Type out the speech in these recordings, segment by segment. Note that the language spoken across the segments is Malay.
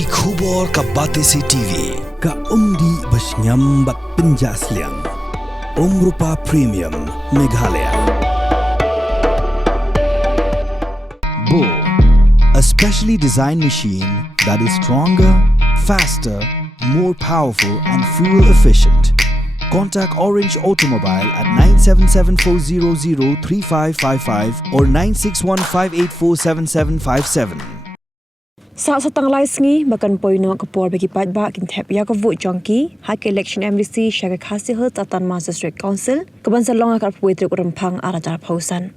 Ki khubor ka Batese TV. Ka umdi basnyam bak penjasliang. Rupa Premium Meghalaya. Bo, a specially designed machine that is stronger, faster, more powerful and fuel efficient. Contact Orange Automobile at 977-400-3555 or 961-584-7757. Saat setang lai sengi, bahkan poino kepor bagi padba kin tap ya ka vote jongki, hak election MDC syaga khasi her tatan Magistrate Council, keban salong akar puitri urempang arajar pausan.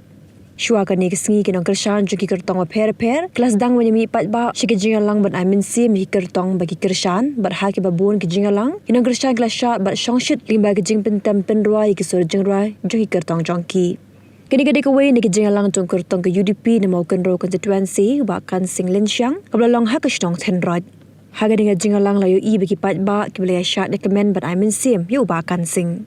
Shua ka ni kesengi kinong kershan jongki kertong wa per, kelas dang wanyami padba syaka jingalang ban amin si mi kertong bagi kershan, bat hak babun ke jingalang, kinong kershan kelas syat bat syongshit limba ke jing pentem penruai ke sur jingruai jongki kertong jongki. Kini-kini kawai ni kejengalang tung kertong ke UDP na mau kenro constituency bahkan sing lensyang kebelalong hak kesyong tenrod. Haga dengan jengalang layu i bagi padba kebelalaya syat rekomen bat aimin sim yu bahkan sing.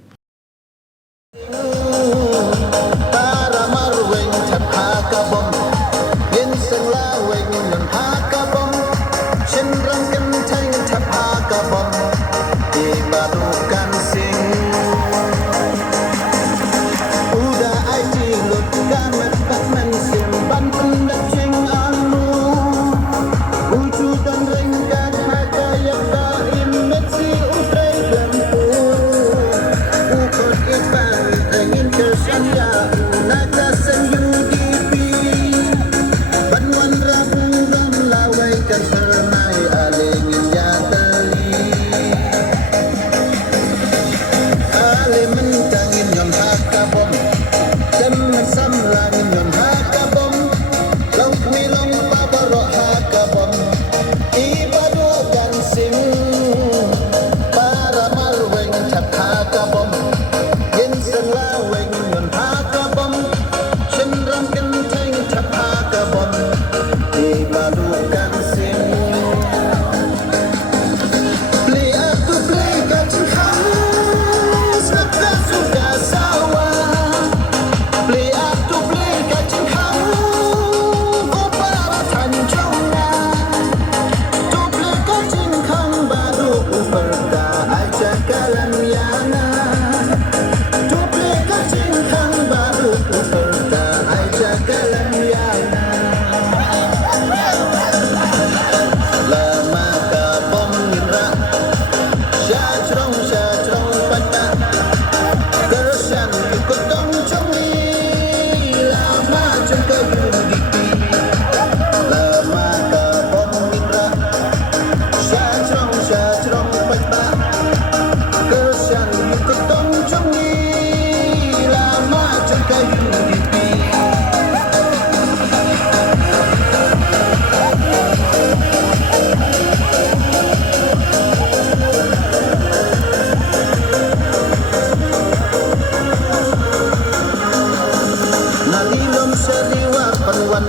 Nalilom siya liwal panuan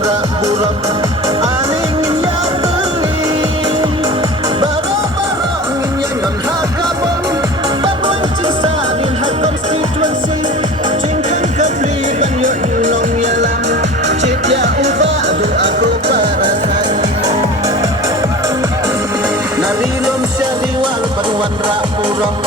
ra purong